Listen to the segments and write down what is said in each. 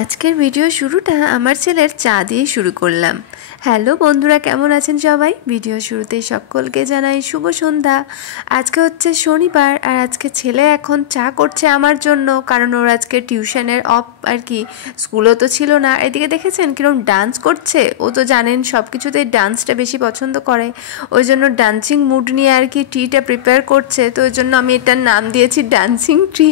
আজকের ভিডিও শুরুটা আমার ছেলের চা দিয়ে শুরু করলাম। হ্যালো বন্ধুরা, কেমন আছেন সবাই? ভিডিও শুরুতেই সকলকে জানাই শুভ সন্ধ্যা। আজকে হচ্ছে শনিবার আর আজকে ছেলে এখন চা করছে আমার জন্য, কারণ ওর আজকে টিউশনের অফ আর কি, স্কুলও তো ছিল না। এদিকে দেখেছেন কিরম ডান্স করছে, ও তো জানেন সব কিছুতেই ডান্সটা বেশি পছন্দ করে, ওই জন্য ডান্সিং মুড নিয়ে আর কি টিটা প্রিপেয়ার করছে। তো ওই জন্য আমি এটার নাম দিয়েছি ডান্সিং টি।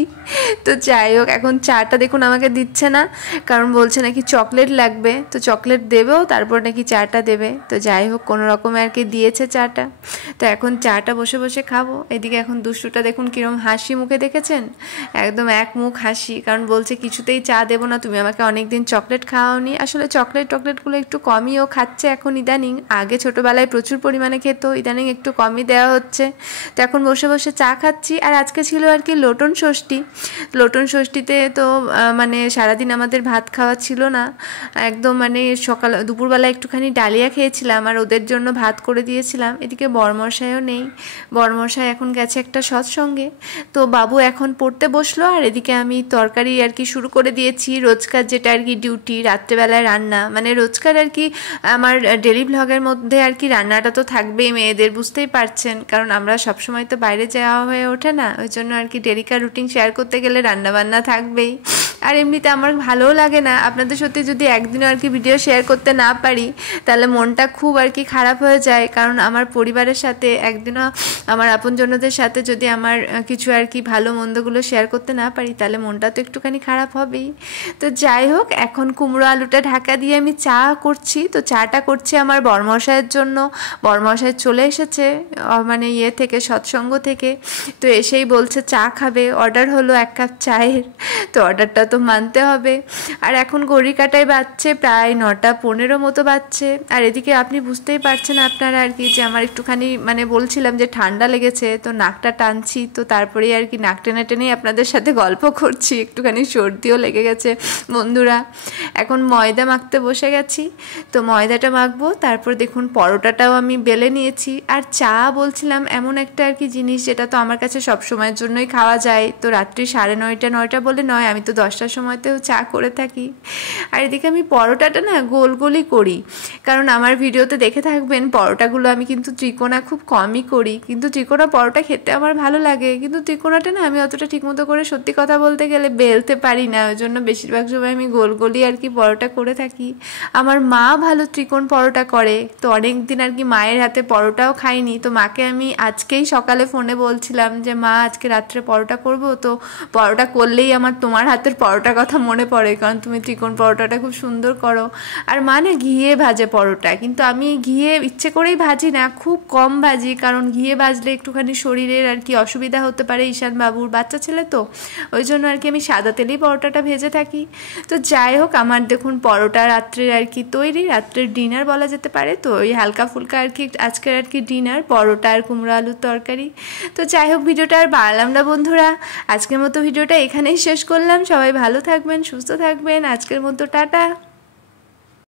তো যাই হোক, এখন চাটা দেখুন আমাকে দিচ্ছে না, কারণ বলছে নাকি চকলেট লাগবে, তো চকলেট দেবেও তারপর নাকি চাটা দেবে। তো যাই হোক, কোনো রকমে আর কি দিয়েছে চাটা। তো এখন চাটা বসে বসে খাবো। এদিকে এখন দুষ্টুটা দেখুন কিরম হাসি মুখে, দেখেছেন? একদম এক মুখ হাসি, কারণ বলছে কিছুতেই চা দেবো না, তুমি আমাকে অনেকদিন চকলেট খাওয়াওনি। আসলে টকলেটগুলো একটু কমই ও খাচ্ছে এখন ইদানিং। আগে ছোটোবেলায় প্রচুর পরিমাণে খেত, ইদানিং একটু কমই দেওয়া হচ্ছে। তো এখন বসে বসে চা খাচ্ছি। আর আজকে ছিল আর কি লোটন ষষ্ঠী। লোটন ষষ্ঠীতে তো মানে সারাদিন আমাদের ভাত খাওয়া ছিল না, একদম মানে দুপুরবেলা একটুখানি ডালিয়া খেয়েছিলাম আর ওদের জন্য ভাত করে দিয়েছিলাম। এদিকে বরমশাইও নেই, বরমশাই এখন গেছে একটা সৎসঙ্গে। তো বাবু এখন পড়তে বসলো, আর এদিকে আমি তরকারি আর কি শুরু করে দিয়েছি। রোজকার যেটা আর কি ডিউটি, রাত্রেবেলায় রান্না, মানে রোজকার আর কি আমার ডেলি ভ্লগের মধ্যে আর কি রান্নাটা তো থাকবেই মেয়েদের, বুঝতেই পারছেন, কারণ আমরা সবসময় তো বাইরে যাওয়া হয়ে ওঠে না, ওই জন্য আর কি ডেলিকার রুটিন শেয়ার করতে গেলে রান্নাবান্না থাকবেই। আর এমনিতে আমার ভালোও লাগে না আপনাদের সাথে যদি একদিনও আর কি ভিডিও শেয়ার করতে না পারি, তাহলে মনটা খুব আর কি খারাপ হয়ে যায়। কারণ আমার পরিবারের সাথে একদিনও, আমার আপনজনদের সাথে যদি আমার কিছু আর কি ভালো মন্দগুলো শেয়ার করতে না পারি, তাহলে মনটা তো একটুখানি খারাপ হবেই। তো যাই হোক, এখন কুমড়ো আলুটা ঢাকা দিয়ে আমি চা করছি। তো চাটা করছি আমার বরমশাইয়ের জন্য। বরমশাই চলে এসেছে মানে থেকে, সৎসঙ্গ থেকে। তো এসেই বলছে চা খাবে, অর্ডার হলো 1 কাপ চায়ের। তো অর্ডারটা তো মানতে হবে। আর এখন ঘড়ি কাটায় বাজছে প্রায় 9:15 মতো বাজছে। আর এদিকে আপনি বুঝতেই পারছেন আপনারা আর কি, যে আমার একটুখানি মানে বলছিলাম যে ঠান্ডা লেগেছে, তো নাকটা টানছি। তো তারপরেই আর কি নাক টেনে টেনেই আপনাদের সাথে গল্প করছি, একটুখানি সর্দিও লেগে গেছে বন্ধুরা। এখন ময়দা মাখতে বসে গেছি। তো ময়দাটা মাখবো, তারপর দেখুন পরোটাটাও আমি বেলে নিয়েছি। আর চা বলছিলাম এমন একটা আর কি জিনিস, যেটা তো আমার কাছে সব সময়ের জন্যই খাওয়া যায়। তো রাত্রি 9:30 বলে নয়, আমি তো 10টার সময়তেও চা করে থাকি। আর এদিকে আমি পরোটাটা না গোল গোলই করি, কারণ আমার ভিডিওতে দেখে থাকবেন পরোটাগুলো আমি কিন্তু ত্রিকোণা খুব কমই করি, কিন্তু ত্রিকোণা পরোটা খেতে আমার ভালো লাগে, কিন্তু ত্রিকোণাটা না আমি অতটা ঠিকমতো করে সত্যি কথা বলতে গেলে বেলতে পারি না, ওই জন্য বেশিরভাগ সময় আমি গোল গোলই আর কি পরোটা করে থাকি। আমার মা ভালো ত্রিকোণ পরোটা করে, তো অনেক দিন আর কি মায়ের হাতে পরোটাও খাইনি। তো মাকে আমি আজকেই সকালে ফোনে বলছিলাম যে মা আজকে রাত্রে পরোটা করব, তো পরোটা করলেই আমার তোমার হাতের পরোটার কথা মনে পড়ে, কারণ তুমি ত্রিকোণ পরোটাটা খুব সুন্দর করো। আর মা না ঘিয়ে ভাজে পরোটা, কিন্তু আমি ঘিয়ে ইচ্ছে করেই ভাজি না, খুব কম ভাজি, কারণ ঘিয়ে ভাজলে একটুখানি শরীরের আর কি অসুবিধা হতে পারে ঈশান বাবুর, বাচ্চা ছেলে তো, ওই জন্য আর কি আমি সাদা তেলেই পরোটাটা ভেজে থাকি। তো যাই হোক, আমার দেখুন পরোটা রাত্রের আর কি তৈরি, রাত্রের ডিনার বলা যেতে পারে। তো ওই হালকা ফুলকা আর কি আজকের আর কি ডিনার, পরোটা আর কুমড়ো আলুর তরকারি। তো যাই হোক, ভিডিওটা আর বাড়ালাম না বন্ধুরা, আজকের মতো ভিডিওটা এখানেই শেষ করলাম। সবাই ভালো থাকবেন, সুস্থ থাকবেন, আজকের মতো টাটা।